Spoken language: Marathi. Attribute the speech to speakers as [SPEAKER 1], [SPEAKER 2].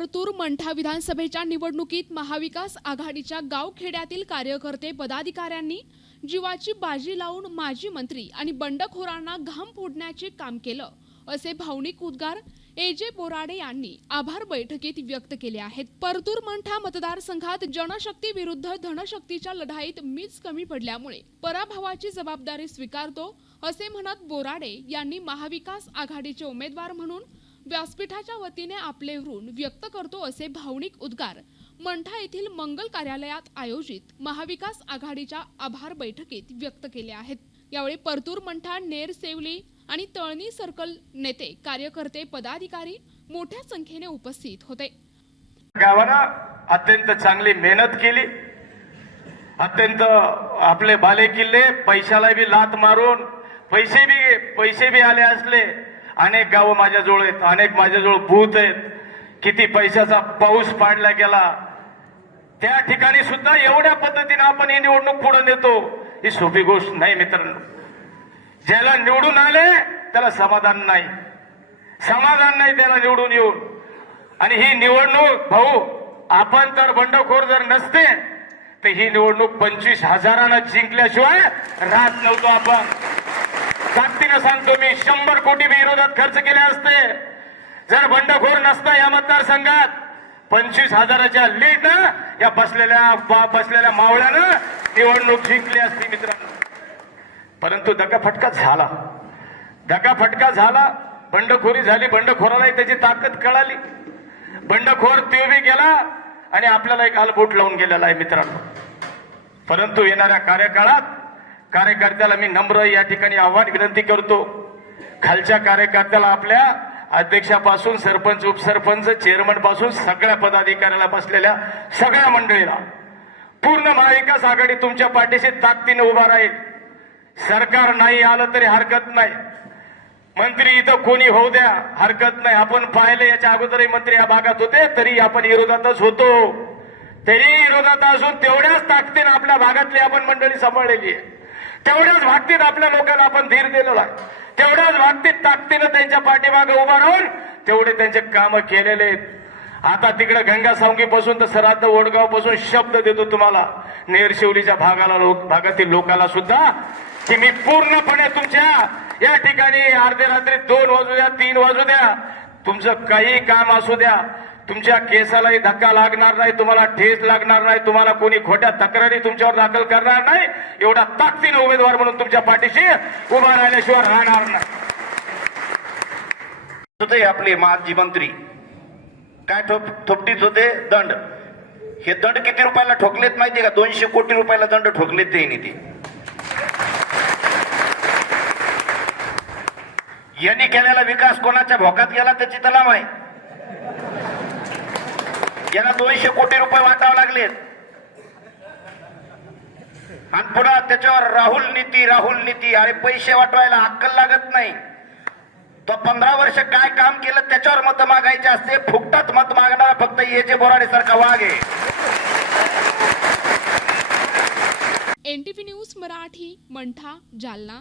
[SPEAKER 1] परतूर मंठा विधानसभेच्या निवडणुकीत महाविकास आघाडीच्या गावखेड्यातील कार्यकर्ते पदाधिकाऱ्यांनी जीवाची बाजी लावून माजी मंत्री आणि बंडखोरांना घाम फोडण्याचे काम केलं असे भावनिक उद्गार ए जे बोराडे यांनी आभार बैठकीत व्यक्त केले आहेत. परतूर मंठा मतदारसंघात जनशक्ती विरुद्ध धनशक्तीच्या लढाईत मीच कमी पडल्यामुळे पराभवाची जबाबदारी स्वीकारतो असे म्हणत बोराडे यांनी महाविकास आघाडीचे उमेदवार म्हणून व्यासपीठाच्या वतीने आपले ऋण व्यक्त करतो असे भावनिक उद्गार मंठा येथील मंगल कार्यालयात आयोजित महाविकास आघाडीच्या आभार बैठकीत व्यक्त केले आहेत. यावेळी परतूर मंठा नेर सेवली आणि तळणी सर्कल नेते कार्यकर्ते पदाधिकारी मोठ्या संख्येने उपस्थित होते.
[SPEAKER 2] गावानं अत्यंत चांगली मेहनत केली. अत्यंत आपले बाले किल्ले पैशाला बी लात मारून पैसे बी पैसे बी आले असले अनेक गावं माझ्याजवळ आहेत अनेक माझ्याजवळ भूत आहेत. किती पैशाचा पाऊस पाडला गेला. त्या ठिकाणी सुद्धा एवढ्या पद्धतीने आपण ही निवडणूक पुढे नेतो. ही सोपी गोष्ट नाही मित्रांनो. ज्याला निवडून आले त्याला समाधान नाही. समाधान नाही त्याला निवडून येऊन. आणि ही निवडणूक भाऊ आपण तर बंडखोर जर नसते तर ही निवडणूक पंचवीस हजारानं जिंकल्याशिवाय राहत नव्हतो आपण. ताकदीनं सांगतो मी शंभर कोटी विरोधात खर्च केले असते. जर बंडखोर नसता या मतदारसंघात पंचवीस हजाराच्या लीड या बसलेल्या बसलेल्या मावळ्यानं निवडणूक जिंकली असती मित्रांनो. परंतु दगाफटका झाला. दगाफटका झाला. बंडखोरी झाली बंडखोरालाही त्याची ताकद कळाली. बंडखोर ते गेला आणि आपल्याला एक आलबोट लावून गेलेला आहे मित्रांनो. परंतु येणाऱ्या कार्यकाळात कार्यकर्त्याला मी नम्र या ठिकाणी आव्हान विनंती करतो. खालच्या कार्यकर्त्याला आपल्या अध्यक्षापासून सरपंच उपसरपंच चेअरमनपासून सगळ्या पदाधिकाऱ्याला बसलेल्या सगळ्या मंडळीला. पूर्ण महाविकास आघाडी तुमच्या पाठीशी ताकदीने उभा राहील. सरकार नाही आलं तरी हरकत नाही. मंत्री इथं कोणी होऊ द्या हरकत नाही. आपण पाहिलं याच्या अगोदरही मंत्री या भागात होते तरी आपण विरोधातच होतो. तरी विरोधात असून तेवढ्याच ताकदीने आपल्या भागातली आपण मंडळी सांभाळलेली आहे. तेवढ्याच भागतीत आपल्या लोकांना आपण धीर दिलेला आहे. तेवढ्याच भागतीत ताकदीनं त्यांच्या पाठीमागे उभा राहून तेवढे त्यांचे काम केलेले आहेत. आता तिकडे गंगा सावंगी पासून तर सराद्द ओडगावपासून शब्द देतो तुम्हाला. नेरशिवलीच्या भागाला लोक भागातील लोकांना सुद्धा की मी पूर्णपणे तुमच्या या ठिकाणी अर्ध्या रात्री दोन वाजू द्या तीन वाजू द्या. तुमचं काही काम असू द्या. तुमच्या केसालाही धक्का लागणार नाही तुम्हाला ठेस लागणार नाही तुम्हाला कोणी खोट्या तक्रारी तुमच्यावर दाखल करणार नाही एवढा ताकदीनं उमेदवार म्हणून तुमच्या पाठीशी उभा राहिल्याशिवाय राहणार नाही.
[SPEAKER 3] होते आपले माजी मंत्री. काय ठोप थोपटीच होते? दंड. हे दंड किती रुपयाला ठोकलेत माहिती का? दोनशे कोटी रुपयाला दंड ठोकलेत ते ते. यांनी केलेला विकास कोणाच्या भोकात गेला? त्याची तलाम आहे. यांना दोनशे कोटी रुपये वाटावे लागलेत. आणि पुन्हा त्याच्यावर राहुल नीती राहुल नीती अरे पैसे वाटवायला अक्कल लागत नाही. तो पंधरा वर्ष काय काम केलं त्याच्यावर मत मागायचे असते फुकटात मत मागणारा फक्त ये जे बोराडे सारखा वाघ आहे.
[SPEAKER 1] NTV news Marathi Mantha Jalna.